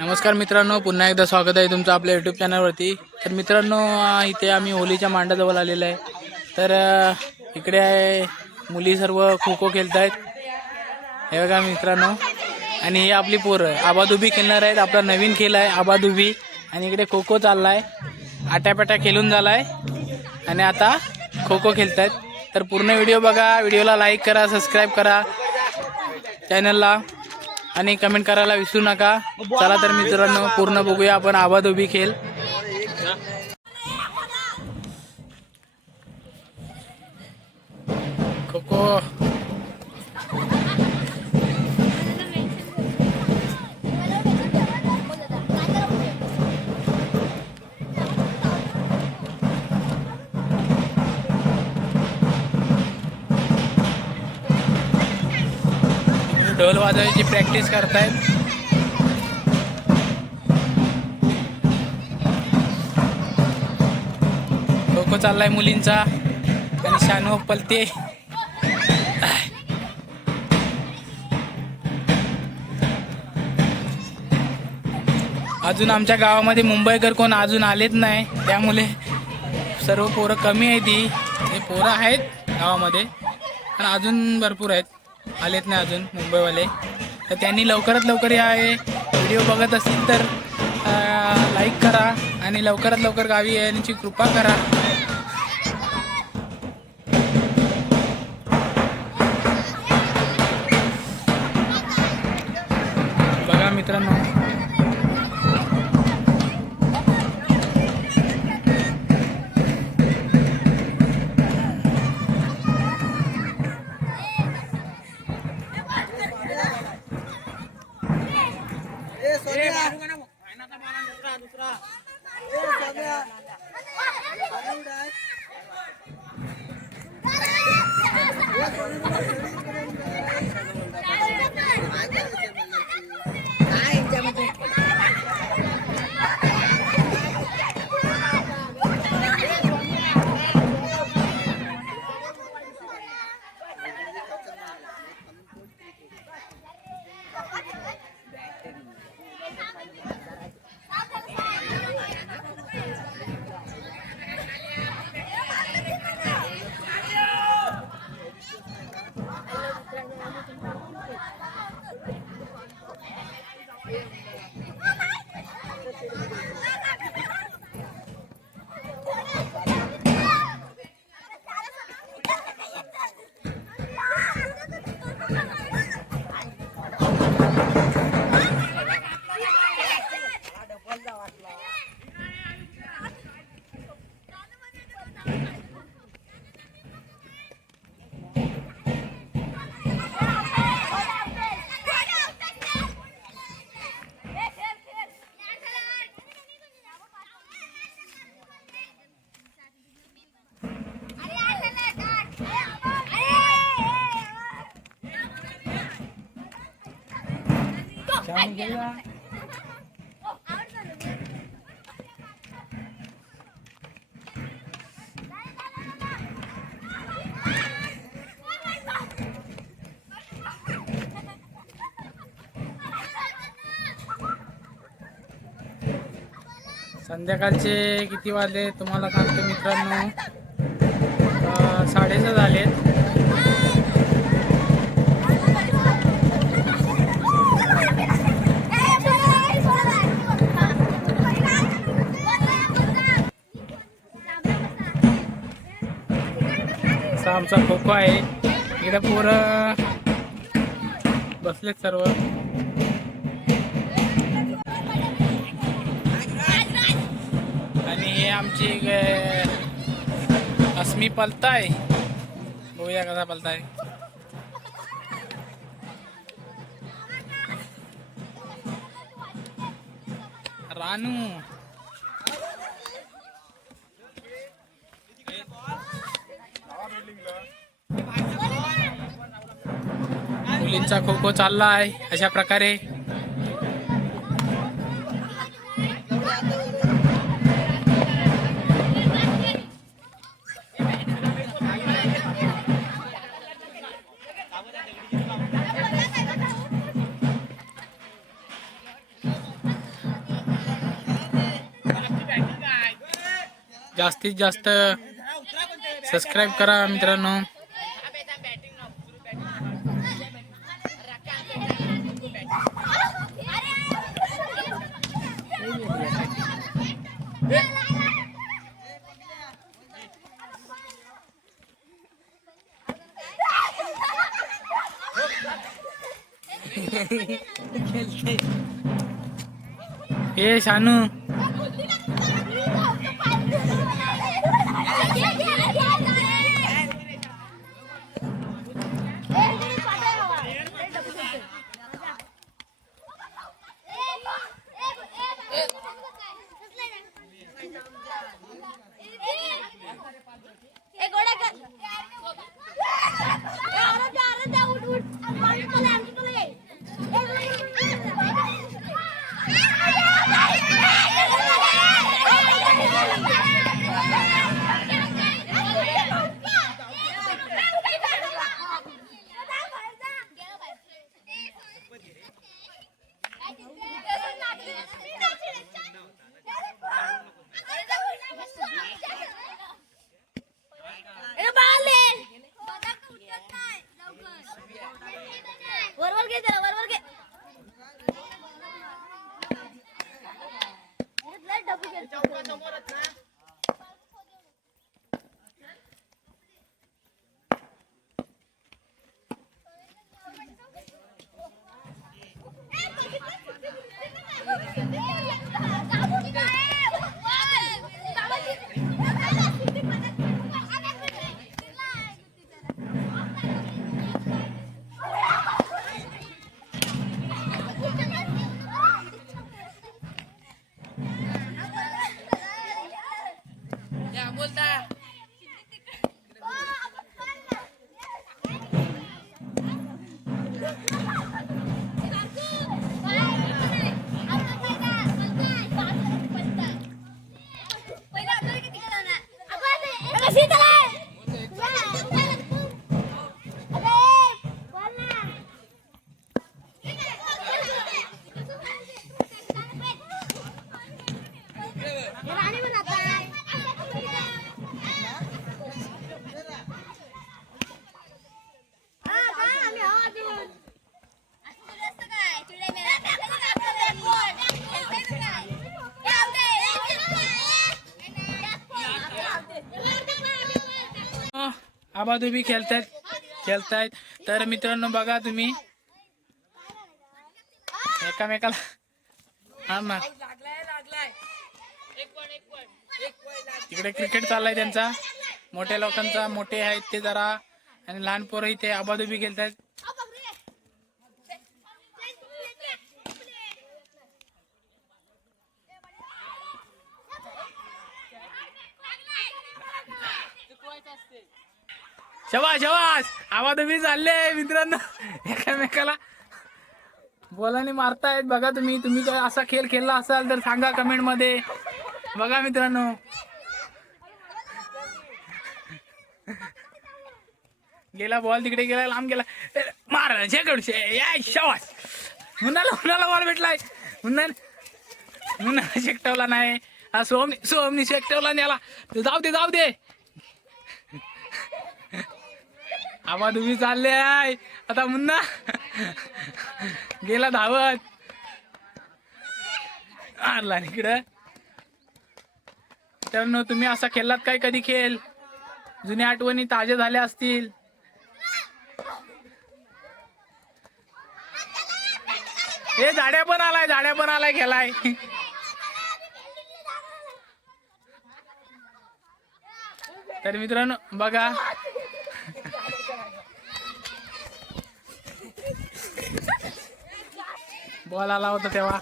नमस्कार मित्रांनो, पुन्हा एकदा स्वागत आहे तुमचं आपल्या यूट्यूब चॅनलवरती। तर मित्रांनो, इथे आम्ही होलीच्या मांडाजवळ आलेलो आहे। तर इकडे आहे मुली सर्व खो खो खेळत आहेत, हे बघा मित्रांनो। आणि हे आपली पोरं आबाधुबी खेळणार आहेत। आपला नवीन खेळ आहे आबाधुबी। आणि इकडे खो खो चाललाय, आट्यापाट्या खेळून झालाय आणि आता खो खो खेळतायत। तर पूर्ण व्हिडिओ बघा, व्हिडिओला लाईक करा, सबस्क्राईब करा चॅनलला आणि कमेंट करायला विसरू नका। चला तर मित्रांनो, पूर्ण बघूया आपण आबाधुबी खेळ। खो खो ढोल वाजवायची प्रॅक्टिस करतायत। खो खो चाललाय मुलींचा आणि शानू पलते। अजून आमच्या गावामध्ये मुंबईकर कोण अजून आलेच नाही, त्यामुळे सर्व पोरं कमी आहेत। हे पोरं आहेत गावामध्ये पण अजून भरपूर आहेत, आलेत नाही अजून मुंबईवाले। तर त्यांनी लवकरात लवकर या व्हिडिओ बघत असतील तर लाईक करा आणि लवकरात लवकर गावी येण्याची कृपा करा। बघा मित्रांनो, संध्याकाळचे किती वाजले तुम्हाला सांगतो मित्रांनो, 6:30 झालेत। असा आमचा खो खो आहे। इकडे पोरं बसलेत सर्व। आणि हे आमची अस्मी पलताय, बघूया कसा पलताय। रानू मुलींचा खो खो चालला आहे अशा प्रकारे। जास्तीत जास्त सबस्क्राईब करा मित्रांनो. ए शानू आबाधुबी खेळतायत. तर मित्रांनो बघा तुम्ही एकामेकाला तिकडे क्रिकेट चाललाय त्यांचा, मोठ्या लोकांचा. मोठे आहेत ते जरा आणि लहान पोरं इथे आबाधुबी खेळतायत. शबाश आबाधुबी चालले मित्रांनो, एकामेकाला बोलाने मारतायत. बघा तुम्ही काय असा खेळ खेळला असाल तर सांगा कमेंट मध्ये. बघा मित्रांनो, गेला बॉल तिकडे गेला, लांब गेला, मार शबाश. मुन्नाला बॉल भेटलाय. मुन्ना शेकटवला नाही. सोमनी शेकटवला नेला. जाऊ दे आबाधुबी चालले आहे. आता मुन्ना गेला धावत, मारला इकडं. तर तुम्ही असा खेळलात काय कधी खेळ? जुन्या आठवणी ताज्या झाल्या असतील. हे झाड्या पण आलाय खेळाय. तर मित्रांनो बघा, बॉल आला होता तेव्हा.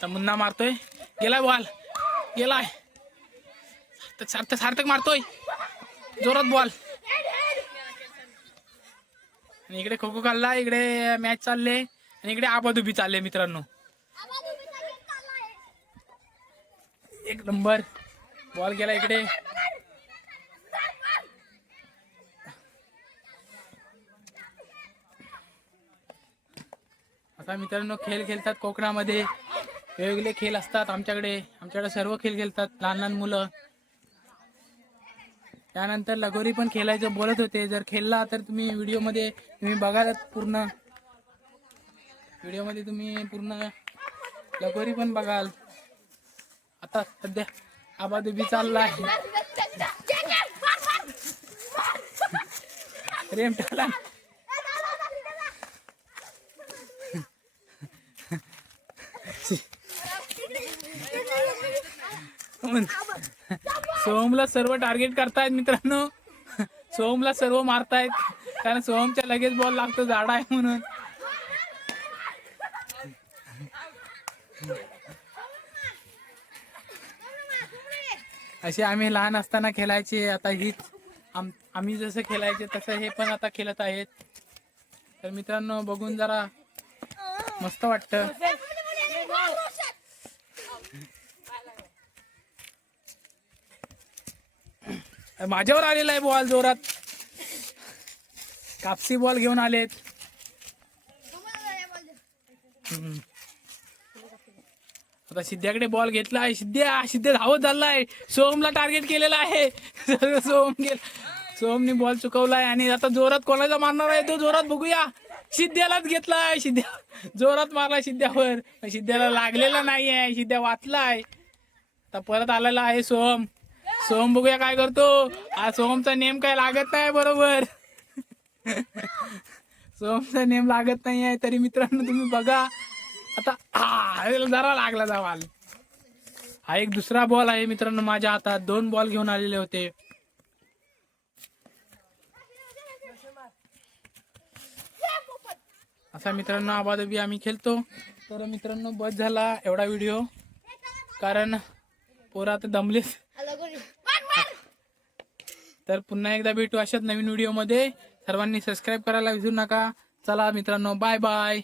तर मुन्ना मारतोय, गेलाय बॉल, गेलाय. सार्थक मारतोय जोरात बॉल. आणि इकडे खो खो खाल्ला, इकडे मॅच चालले आणि इकडे आबाधुबी चालले मित्रांनो. एक नंबर बॉल गेला इकडे. आता मित्रांनो खेळ खेळतात कोकणामध्ये. वेगवेगळे खेळ असतात आमच्याकडे सर्व खेळ खेळतात लहान लहान मुलं. त्यानंतर लगोरी पण खेळायचं बोलत होते. जर खेळला तर तुम्ही व्हिडिओमध्ये बघाल पूर्ण लगोरी पण बघाल. आता सध्या आबाधुबी चाललाय. रेम टाकला. सोहमला सर्व टार्गेट करतायत मित्रांनो. सोहमला सर्व मारतायत कारण सोहमच्या लगेच बॉल लागतो, झाडा आहे म्हणून. असे आम्ही लहान असताना खेळायचे. आता हीच आम्ही जसं खेळायचे तसं हे पण आता खेळत आहेत. तर मित्रांनो बघून जरा मस्त वाटतं. माझ्यावर आलेला आहे बॉल जोरात. कापसी बॉल घेऊन आलेत. आता सिद्ध्याकडे बॉल घेतला आहे. सिद्ध्या धावत झालाय. सोहमला टार्गेट केलेला आहे. सोहमने बॉल चुकवलाय आणि आता जोरात कोणाचा मारणार आहे तो जोरात बघूया. सिद्ध्यालाच घेतलाय. सिद्ध्या जोरात मारलाय सिद्ध्यावर. सिद्ध्याला लागलेला नाही आहे. सिद्ध्या वाचलाय. आता परत आलेला आहे सोहम. सोहम बघूया काय करतो. हा सोहमचा नेम काय लागत नाही बरोबर. सोहमचा नेम लागत नाही आहे तरी मित्रांनो तुम्ही बघा. आता जरा लागला जावाल. हा एक दुसरा बॉल आहे मित्रांनो माझ्या हातात. 2 बॉल घेऊन आलेले होते. असा मित्रांनो आबाधोबी आम्ही खेळतो. तर मित्रांनो बस झाला एवढा व्हिडिओ, कारण पोरं आता दमलेच. तर पुन्हा एकदा भेटू अशाच नवीन व्हिडिओमध्ये. सर्वांनी सबस्क्राईब करायला विसरू नका. चला मित्रांनो, बाय बाय.